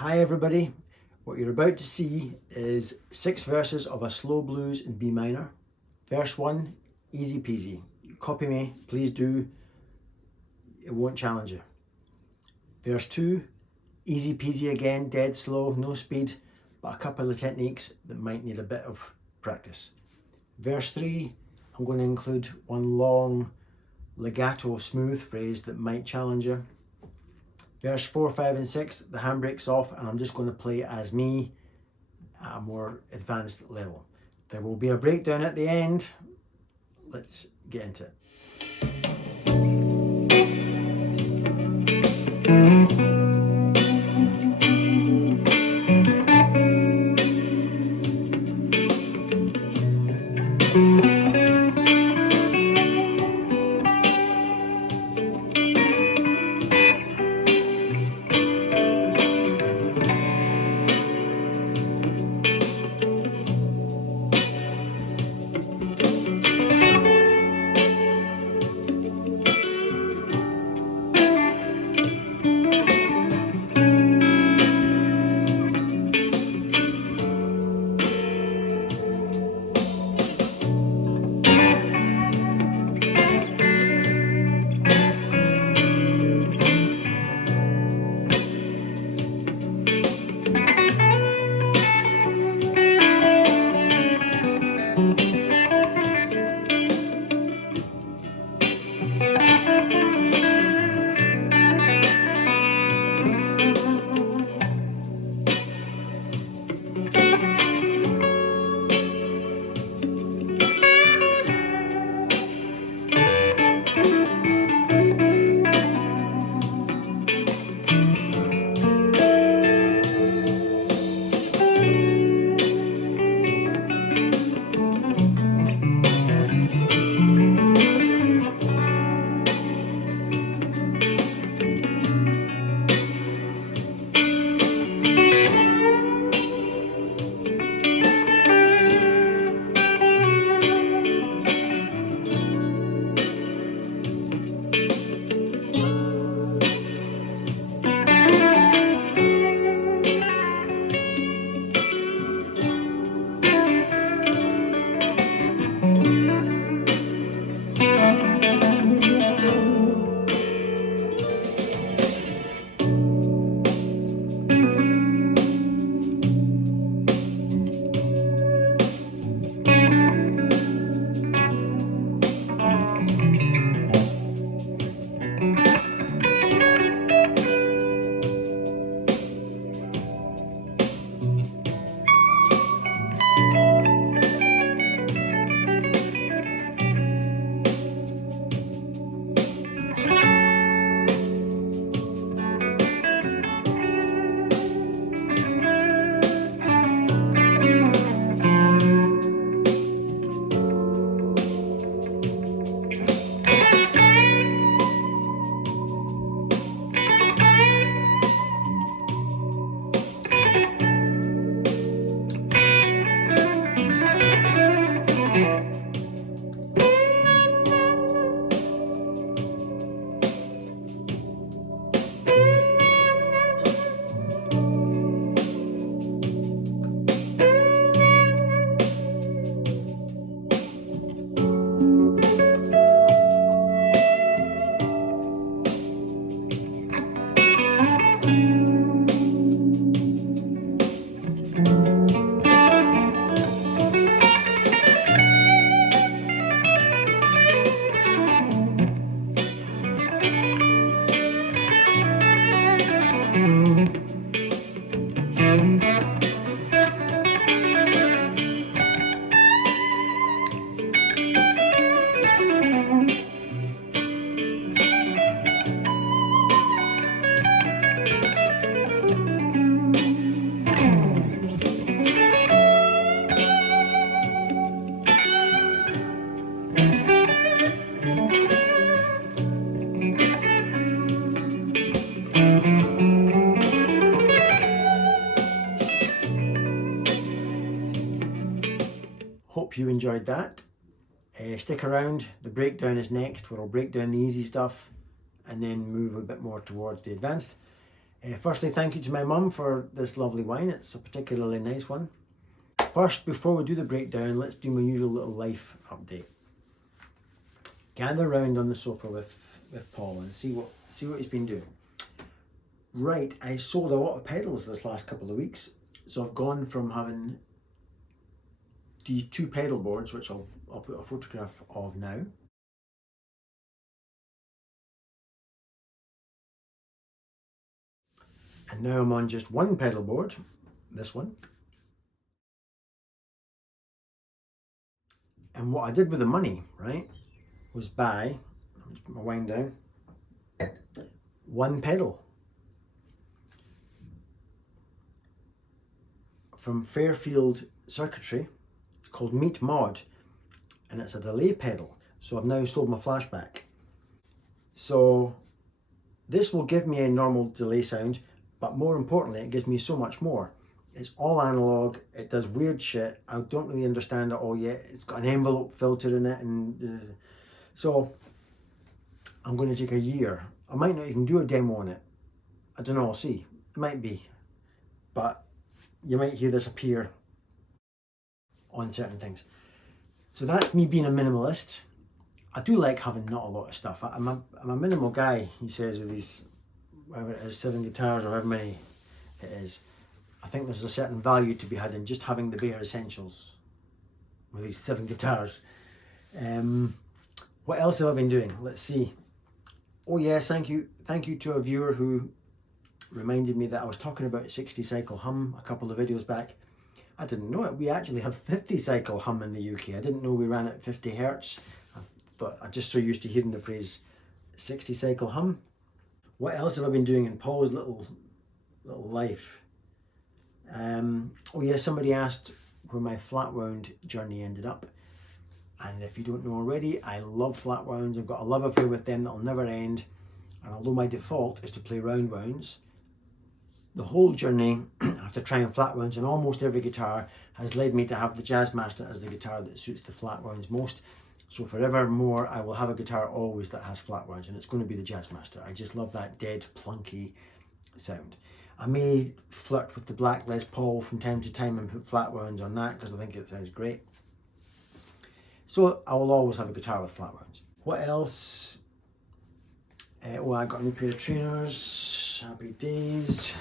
Hi everybody, what you're about to see is 6 verses of a slow blues in B minor. Verse 1, easy peasy. Copy me, please do, it won't challenge you. Verse 2, easy peasy again, dead slow, no speed, but a couple of techniques that might need a bit of practice. Verse 3, I'm going to include one long legato smooth phrase that might challenge you. Verse 4, 5 and 6, the handbrake's off and I'm just going to play as me at a more advanced level. There will be a breakdown at the end. Let's get into it. Hope you enjoyed that. Stick around, the breakdown is next, where I'll break down the easy stuff and then move a bit more towards the advanced. Firstly, thank you to my mum for this lovely wine. It's a particularly nice one. First, before we do the breakdown, let's do my usual little life update. Gather round on the sofa with Paul and see what he's been doing. Right, I sold a lot of pedals this last couple of weeks, so I've gone from having these 2 pedal boards, which I'll put a photograph of now. And now I'm on just 1 pedal board, this one. And what I did with the money, right, was buy, let me just put my wine down, 1 pedal. From Fairfield Circuitry. It's called Meet Mod, and it's a delay pedal. So I've now sold my flashback. So this will give me a normal delay sound, but more importantly, it gives me so much more. It's all analog, it does weird shit. I don't really understand it all yet. It's got an envelope filter in it, and so I'm going to take a year. I might not even do a demo on it. I don't know, I'll see. It might be, but you might hear this appear on certain things. So that's me being a minimalist. I do like having not a lot of stuff. I'm a minimal guy, he says, with these, whatever it is, 7 guitars or however many it is. I think there's a certain value to be had in just having the bare essentials with these 7 guitars. What else have I been doing? Let's see. Oh yes, thank you to a viewer who reminded me that I was talking about 60 cycle hum a couple of videos back. I didn't know it. We actually have 50 cycle hum in the UK. I didn't know we ran at 50 hertz. I'm just so used to hearing the phrase 60 cycle hum. What else have I been doing in Paul's little life? Oh yeah, somebody asked where my flat wound journey ended up. And if you don't know already, I love flat wounds. I've got a love affair with them that'll never end. And although my default is to play round wounds, the whole journey after trying flat wounds on almost every guitar has led me to have the Jazzmaster as the guitar that suits the flat wounds most. So forevermore, I will have a guitar always that has flat wounds, and it's going to be the Jazzmaster. I just love that dead, plunky sound. I may flirt with the black Les Paul from time to time and put flat wounds on that because I think it sounds great. So I will always have a guitar with flat wounds. What else? Oh, I got a new pair of trainers. Happy days.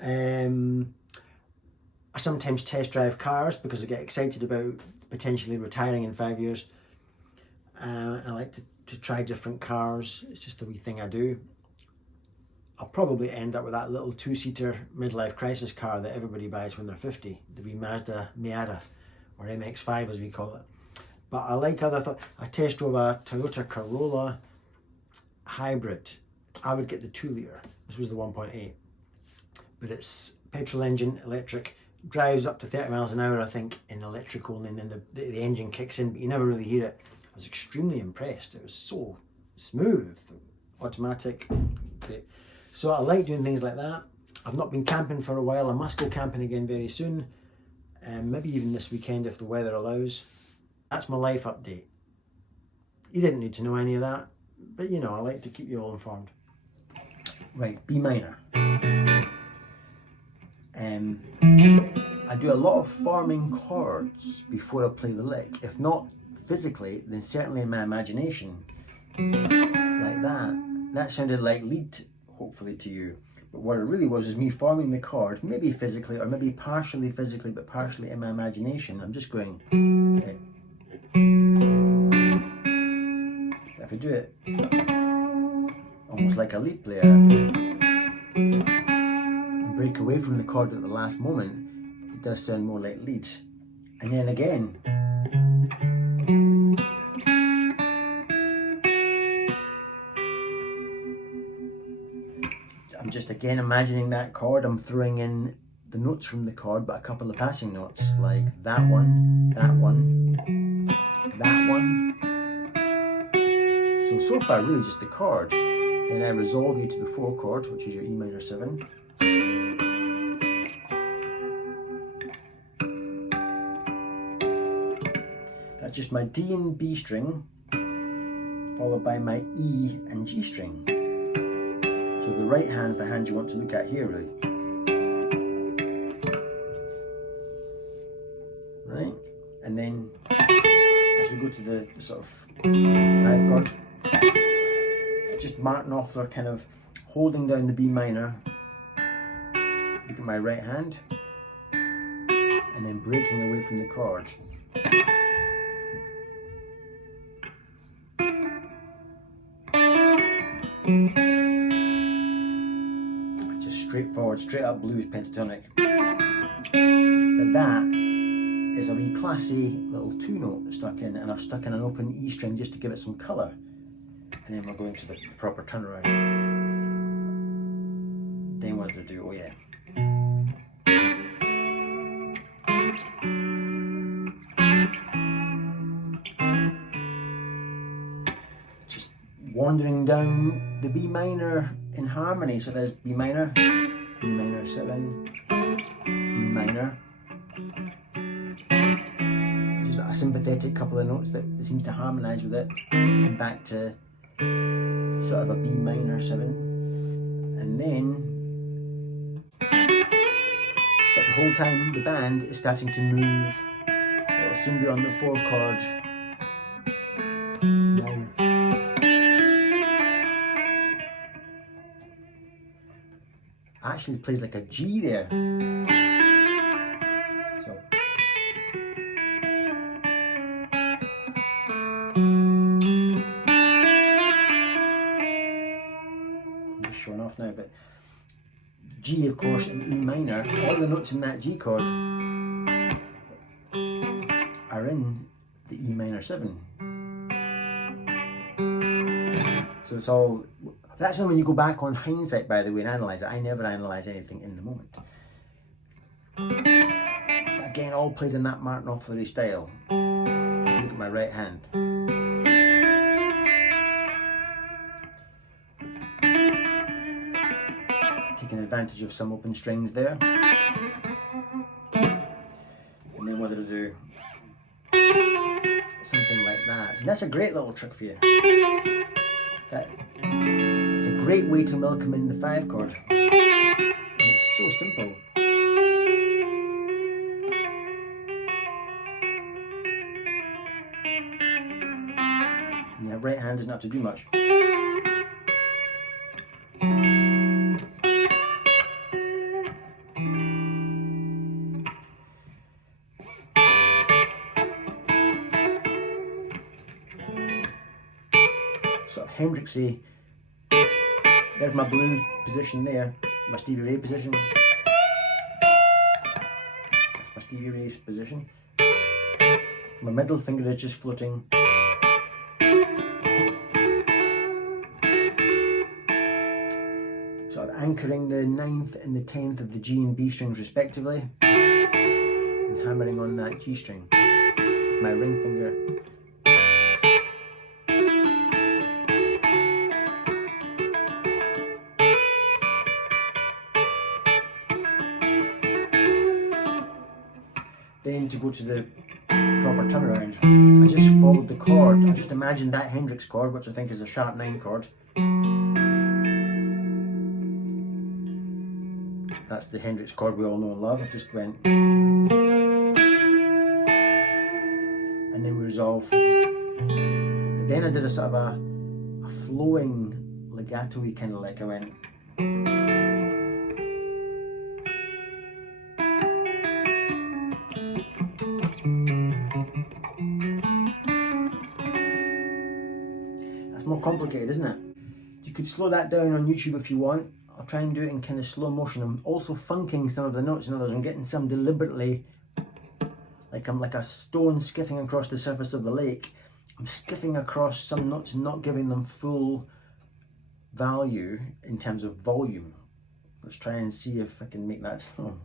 I sometimes test drive cars because I get excited about potentially retiring in 5 years. I like to try different cars. It's just a wee thing I do. I'll probably end up with that little 2-seater midlife crisis car that everybody buys when they're 50, the wee Mazda Miata, or MX-5 as we call it. But I like other things. I test drove a Toyota Corolla hybrid. I would get the 2-litre. This was the 1.8. But it's petrol engine, electric, drives up to 30 miles an hour, I think, in electric only, and then the engine kicks in, but you never really hear it. I was extremely impressed. It was so smooth, automatic, great. So I like doing things like that. I've not been camping for a while. I must go camping again very soon. Maybe even this weekend if the weather allows. That's my life update. You didn't need to know any of that, but you know, I like to keep you all informed. Right, B minor. I do a lot of forming chords before I play the lick. If not physically, then certainly in my imagination. Like that. That sounded like lead, hopefully to you. But what it really was is me forming the chord, maybe physically, or maybe partially physically, but partially in my imagination. I'm just going. Okay. If I do it almost like a lead player, and break away from the chord at the last moment, it does sound more like lead. And then again. I'm just again imagining that chord. I'm throwing in the notes from the chord, but a couple of passing notes, like that one, that one, that one. So far really just the chord. Then I resolve you to the 4 chord, which is your E minor 7. That's just my D and B string, followed by my E and G string. So the right hand's the hand you want to look at here, really. Right? And then as we go to the sort of 5 chord, just Martin Knopfler kind of holding down the B minor. Look at my right hand, and then breaking away from the chord. Just straightforward, straight up blues pentatonic. But that is a wee classy little 2-note stuck in, and I've stuck in an open E string just to give it some colour. And then we'll go into the proper turnaround. Then what to do? Oh yeah. Just wandering down the B minor in harmony. So there's B minor 7, B minor. Just a sympathetic couple of notes that seems to harmonise with it, and back to sort of a B minor 7, and then but the whole time the band is starting to move. It'll soon be on the 4 chord now. Actually plays like a G there. So showing off now, but G of course in E minor, all the notes in that G chord are in the E minor 7. So it's all, that's when you go back on hindsight, by the way, and analyse it. I never analyse anything in the moment. Again, all played in that Martin Knopfler style. Look at my right hand. Taking advantage of some open strings there. And then what did I do? Something like that. And that's a great little trick for you. It's a great way to welcome in the 5 chord. And it's so simple. And your right hand doesn't have to do much. Sort of Hendrixy. There's my blues position there, my Stevie Ray position. That's my Stevie Ray's position. My middle finger is just floating. Sort of anchoring the 9th and the 10th of the G and B strings respectively, and hammering on that G string with my ring finger. Then to go to the proper turnaround, I just followed the chord. I just imagined that Hendrix chord, which I think is a sharp 9 chord. That's the Hendrix chord we all know and love. I just went, and then we resolve. But then I did a sort of a flowing legato-y kind of, like I went. More complicated, isn't it? You could slow that down on YouTube if you want. I'll try and do it in kind of slow motion. I'm also funking some of the notes. In other words, I'm getting some deliberately, like I'm like a stone skiffing across the surface of the lake. I'm skiffing across some notes and not giving them full value in terms of volume. Let's try and see if I can make that slow.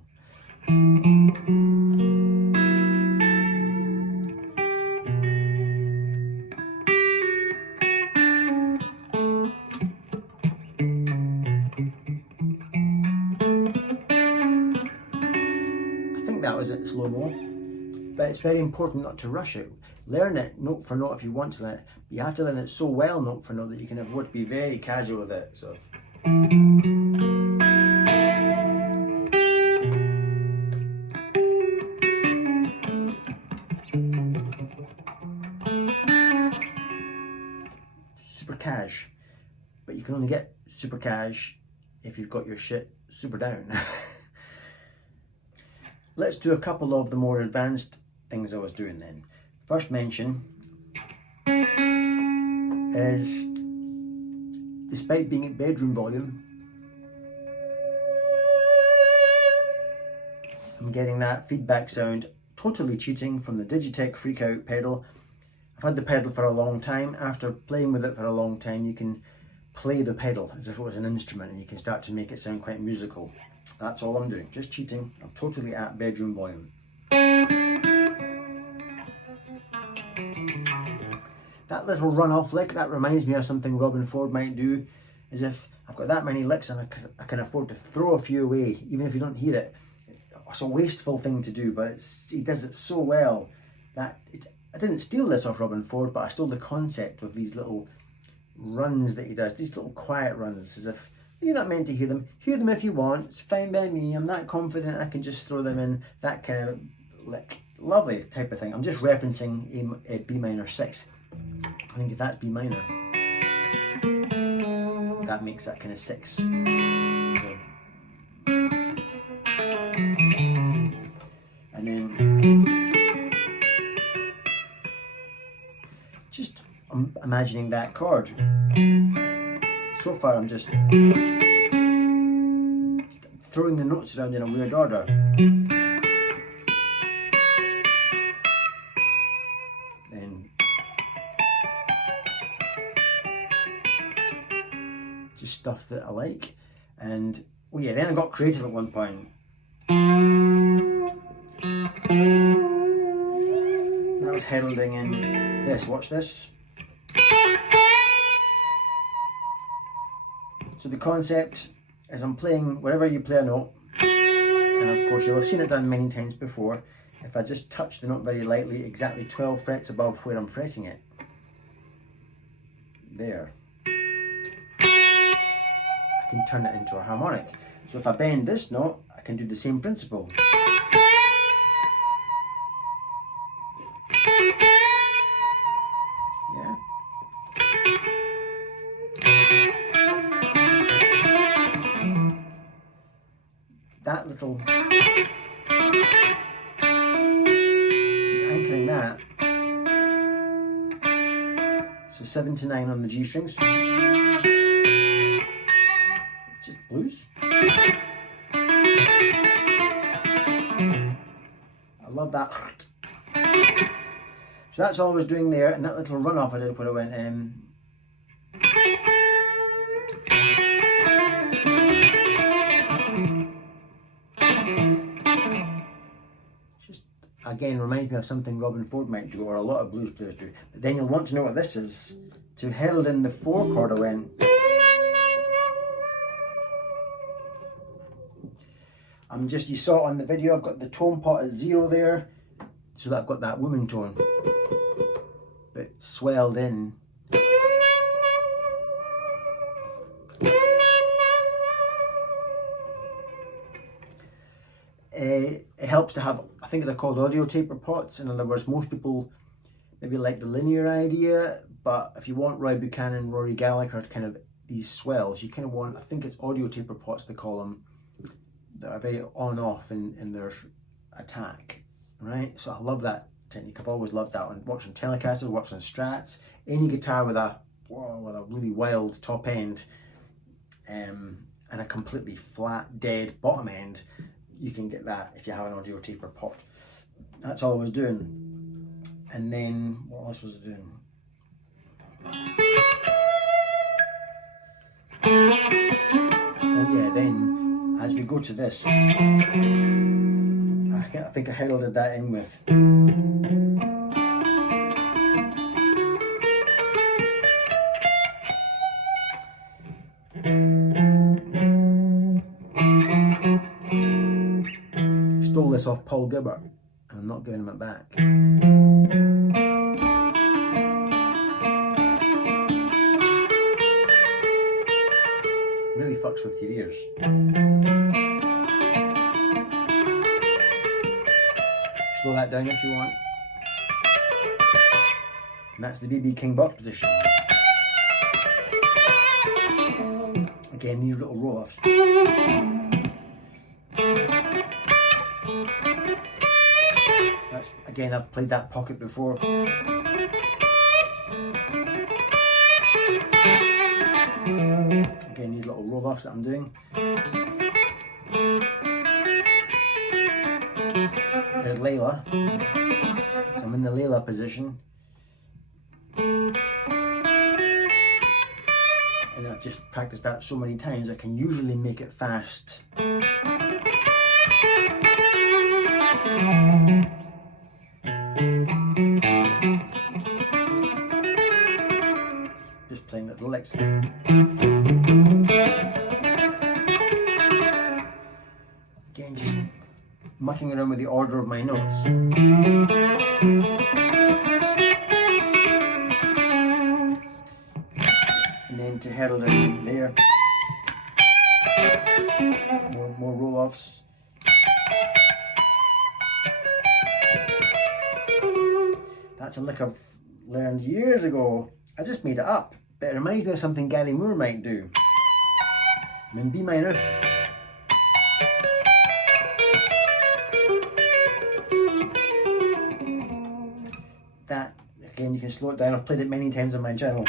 That was it slow-mo, but it's very important not to rush it. Learn it note for note if you want to learn it, but you have to learn it so well note for note that you can afford to be very casual with it. So Super cash, but you can only get super cash if you've got your shit super down. Let's do a couple of the more advanced things I was doing then. First mention is, despite being at bedroom volume, I'm getting that feedback sound, totally cheating, from the Digitech Freqout pedal. I've had the pedal for a long time. After playing with it for a long time, you can play the pedal as if it was an instrument, and you can start to make it sound quite musical. That's all I'm doing, just cheating. I'm totally at bedroom volume. That little run-off lick, that reminds me of something Robin Ford might do, as if I've got that many licks and I can afford to throw a few away, even if you don't hear it. It's a wasteful thing to do, but he does it so well that I didn't steal this off Robin Ford, but I stole the concept of these little runs that he does, these little quiet runs, as if you're not meant to hear them. Hear them if you want, it's fine by me. I'm that confident I can just throw them in, that kind of like lovely type of thing. I'm just referencing a B minor 6. I think if that's B minor, that makes that kind of 6. So, and then just imagining that chord. So far I'm just throwing the notes around in a weird order. Then just stuff that I like. And oh yeah, then I got creative at one point. That was heralding in this, watch this. So the concept is I'm playing wherever you play a note, and of course you'll have seen it done many times before. If I just touch the note very lightly, exactly 12 frets above where I'm fretting it, there, I can turn it into a harmonic. So if I bend this note, I can do the same principle. Yeah. That little, just anchoring that. So 7 to 9 on the G strings. Just blues. I love that. So that's all I was doing there, and that little run off I did where I went just again reminds me of something Robin Ford might do, or a lot of blues players do. But then you'll want to know what this is. To herald in the 4 chord I went. You saw on the video, I've got the tone pot at 0 there, so that I've got that woman tone, but swelled in. It helps to have, I think they're called audio taper pots. In other words, most people maybe like the linear idea, but if you want Roy Buchanan, Rory Gallagher kind of these swells, you kind of want, I think it's audio taper pots they call them, that are very on-off in their attack, right? So I love that technique. I've always loved that one. Works on Telecasters, works on Strats. Any guitar with a really wild top end and a completely flat, dead bottom end, you can get that if you have an audio taper pot. That's all I was doing. And then, what else was I doing? Oh yeah, then as we go to this, I think I heralded that in with stole this off Paul Gilbert, and I'm not giving him it back. Really works with your ears. Slow that down if you want. And that's the BB King box position. Again, these little roll-offs. That's, again, I've played that pocket before. Again, these little roll-offs that I'm doing. There's Layla. So I'm in the Layla position. And I've just practiced that so many times I can usually make it fast. Just playing at the licks. Again, just mucking around with the order of my notes. And then to herald in there. More roll-offs. That's a lick I've learned years ago. I just made it up, but it reminds me of something Gary Moore might do. I'm in B minor. That, again, you can slow it down. I've played it many times on my channel.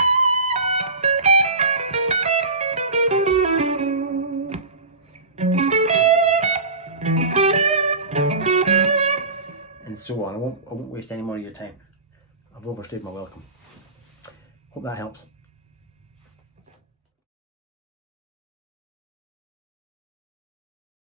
And so on. I won't waste any more of your time. I've overstayed my welcome. Hope that helps.